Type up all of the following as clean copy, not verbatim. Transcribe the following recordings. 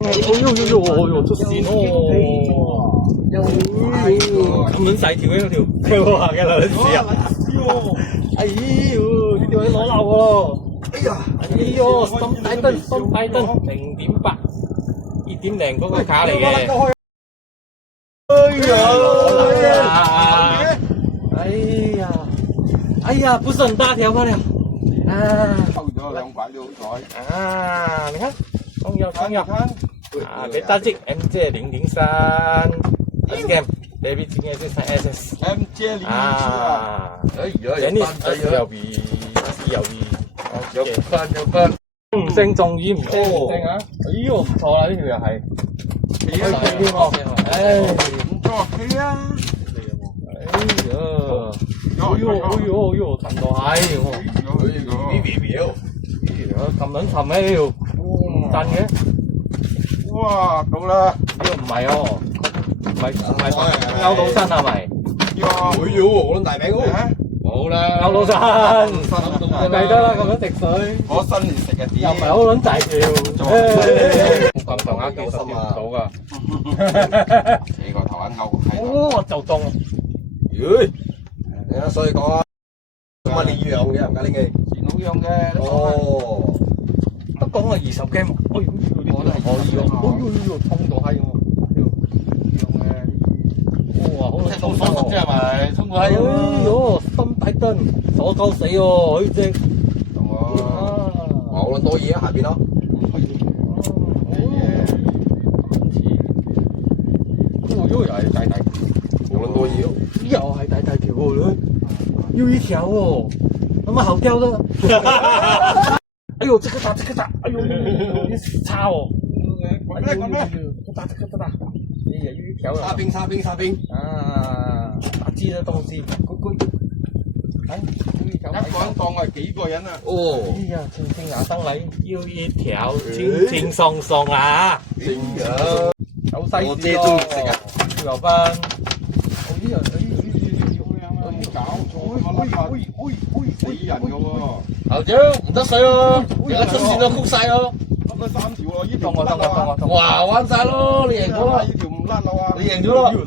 呦，出線咯！咁撚細條嘅嗰條，哇嘅兩屎啊！哎呦，呢條你攞漏喎！哎呦，深大燈0.8， 2.0嗰個卡嚟嘅。哎呀，不是很大條不了。抽咗2塊都好彩。你看，衝入。俾大隻 MJ003 Game Baby 今年是3SS MJ003 哎呀，Jenny SLV 有分，唔升中意唔升啊！哎呦，唔錯啦，呢條又係，唔錯，OK啊！哎呦，沉到係，咁撚沉咩呢條？唔震嘅。哇，到啦！呢個唔係哦，唔係勾到身係咪？哎呦，我撚大餅喎！好啦，勾到身，計得啦，咁樣滴水。我新年食嘅啲，又唔係好撚大條，咁上下技術掂唔到㗎。你個頭一勾，哦，就中。所以講啊，乜你養嘅唔解呢嘅？電腦用嘅。哦，不講係20 Game，我都係可以喎，衝到閪喎，哇，好撚到手熟啫係咪？衝到閪。哎呦，心大燈，鎖鳩死喎，呢隻。好撚多嘢喺下邊咯。又係大，好撚多嘢咯。又係大條喎，要一條喎，咁啊好釣的。哎呦，這個大，哎呦，你死叉哦！這個大，哎呀，又一條了。沙冰。啊，大隻的東西，滾！來，又一條。一個人當係幾個人啊？哦，哎呀，輕輕拿上來，又一條，輕鬆鬆啊！正嘅。有西我姐中意食啊，油飯。搞錯，死人㗎喎！校長唔得水咯，而家出線咯，曲晒咯。甩咗3條咯，呢條當我。哇，玩晒咯，你贏咗啦！呢條唔甩咯啊！你贏咗啦！條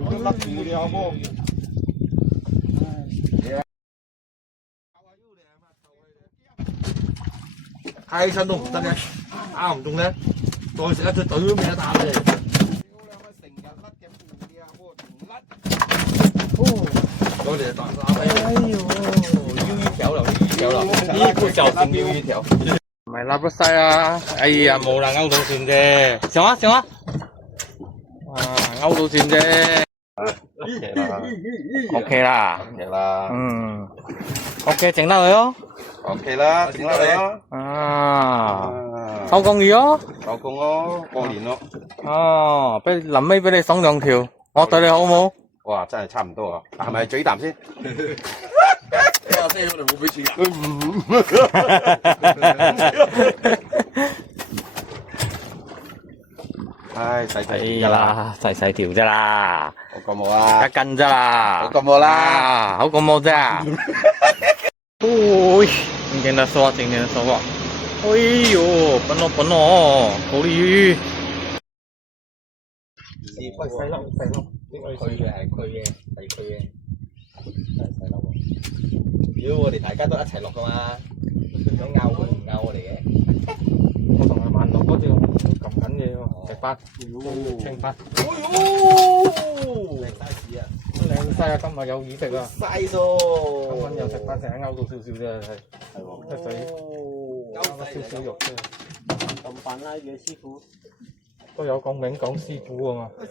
都甩住你阿波。開親都唔得嘅，打唔中咧，再食一隻隊都未得打嘅。我哋打哎呦，溜一條了，呢個就剩溜一條。唔係拉不晒啊！哎呀，冇啦，勾到線啫。上啊！哇，勾到線啫。OK 啦，OK 整得佢咯。OK 啦，整得你咯。啊，收工魚咯。收工咯，過年咯。哦，臨尾俾你送2條，我對你好冇？哇，真係差唔多啊！係咪嘴啖先？阿姐，我哋冇俾錢唉，細㗎啦，細條啫啦，好過冇啊1斤啫啦，好過冇啦，好過冇啫。哎，今天的說，哎呦，笨咯，好魚。喂，細粒，佢嘅係佢嘅，係佢嘅，真係細粒喎！屌，我哋大家都一齊落噶嘛，想拗佢唔拗我哋嘅。我同阿萬樂嗰隻撳緊嘢喎，隻筆，青筆。哎呦，靚 size 啊！靚西啊，今日有魚食啊！ size 今喎，日有食翻，成日勾到少少啫，係得水，勾少少肉啫。咁笨啦，袁師傅。都有講名講師傅啊嘛。誒，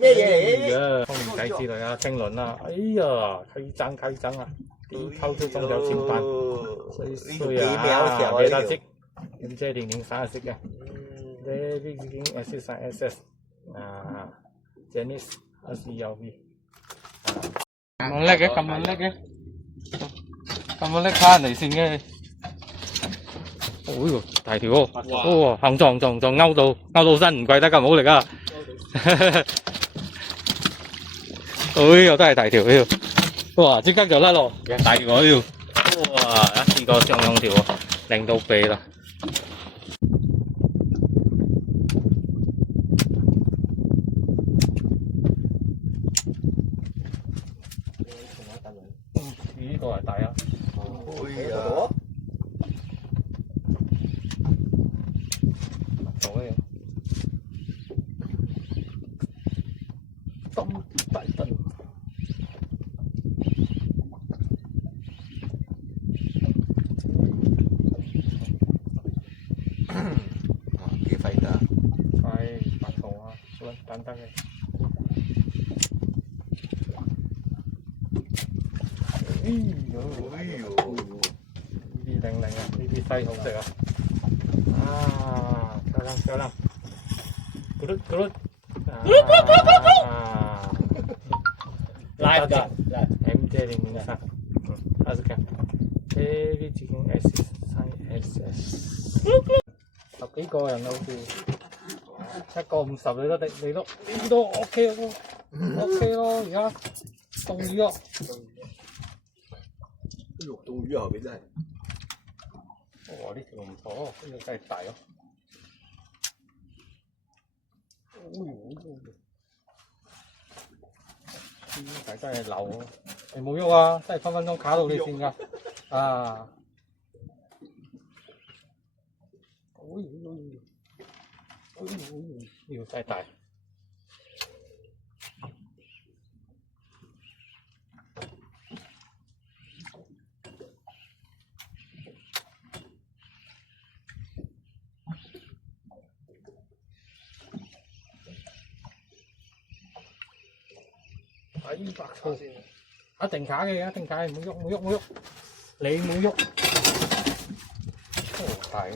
咩嘢嚟嘅？豐年仔之類啊，青輪啊，哎呀，開爭啊！啲抽出中有錢班，衰啊！俾得識，咁即係003識嘅。呢已經 SS 啊 ，Jenny SLV。咁叻嘅，咁叻卡人嚟先嘅。哦呦，大條喎！哦，行撞勾到身，唔怪得咁好力啊！哎，又都係大條，哇！即刻就甩落，大條喎要。哇！一次過上兩條喎，靚到痹啦！呢個係大啊！哎呀，做咩嘢？咁大燈。幾肥㗎？係白兔啊，等等嘅。哎呦！哎呦，呢啲靚靚啊，呢啲西好食啊！啊，漂亮漂亮，咕嚕咕嚕。啊！live 㗎，MJ003，睇下先。Heavy Chicken S3SS，十幾個人好似，一個50你都 OK 咯，OK 咯，而家凍魚咯。肉凍魚後邊真係，哇！呢條唔錯，呢條真係大咯。呢條真係流啊！你冇喐啊，真係分分鐘卡到你線㗎。啊！呢條真係大。哎，白兔，一定卡嘅，一定卡嘅，唔好喐，唔好喐，你唔好喐。哦，大喎！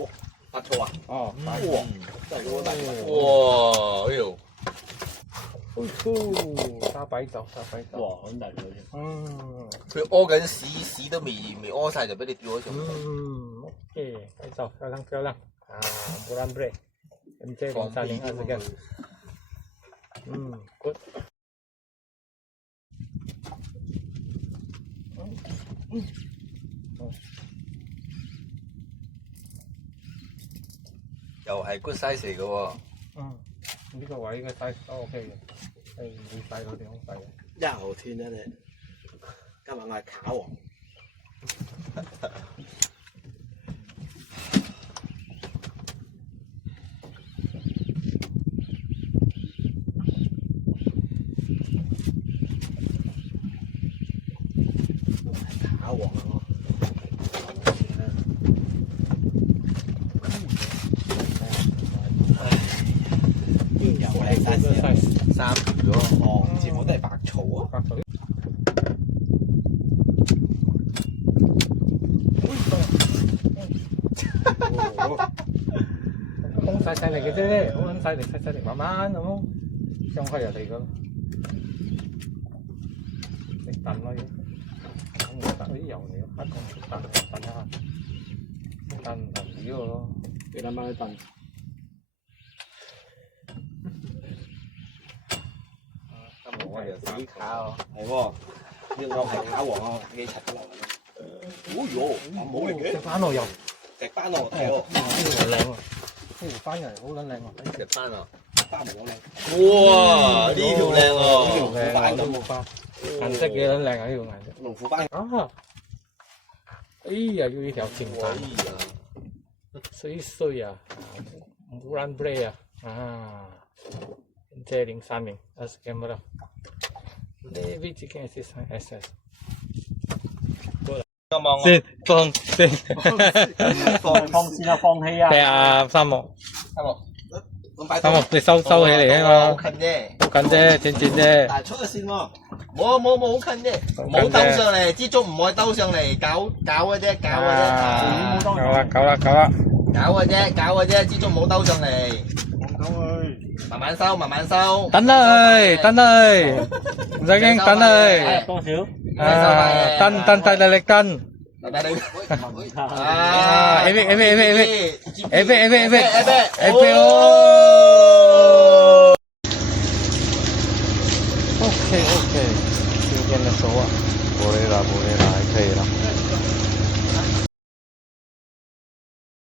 哇，白兔啊！哦，大哇，真係好大哇！哎呦，沙擺酒，沙擺酒。哇，好大個啫！嗯佢屙緊屎都未屙晒就俾你掉咗上去。，OK，擺酒漂亮漂亮啊，bulan break，MJ030這個，good。又係 good size 嚟嘅喎。呢個位嘅 size 都 OK 嘅，唔會細到點好細嘅。又斷啦你，今日我係卡王。卡王啊我。又靚晒先，三條咯。哦，全部都係白草啊！白兔。好細力嘅啫，好撚細力，慢慢咁咯，上去就嚟噶啦。你燉咯要，咁我燉啲油嚟，一個燉一下，燉魚個咯。你諗下去燉。我哋就死卡咯。係喎，呢個係卡王啊，幾層樓啊？哦喲，咁好力嘅，食翻落油，石斑喎，係喎，呢條靚喎，呢條翻入嚟好撚靚喎。石斑啊！斑唔好靚，哇！呢條靚喎，龍虎斑都冇花，顏色幾撚靚啊！呢條顏色。龍虎斑啊！哎呀，要呢條前蛋，衰啊！bulan break 啊！MJ030 as camera. Heavy Chicken S3SS. 先放先啊，放氣啊！係啊，三木，咁擺三木，你收起嚟啊好嘛，近啫，好近啫，剪啫。但係出咗線喎，冇好近啫，冇兜上嚟，支竹唔可以兜上嚟，搞嘅啫，搞嘅啫，支竹冇兜上嚟，慢慢收，等佢，唔使驚，等佢。多少？蹬大力蹬。大力。啊！A B O。OK，今天的手啊，boleh lah, OK 啦。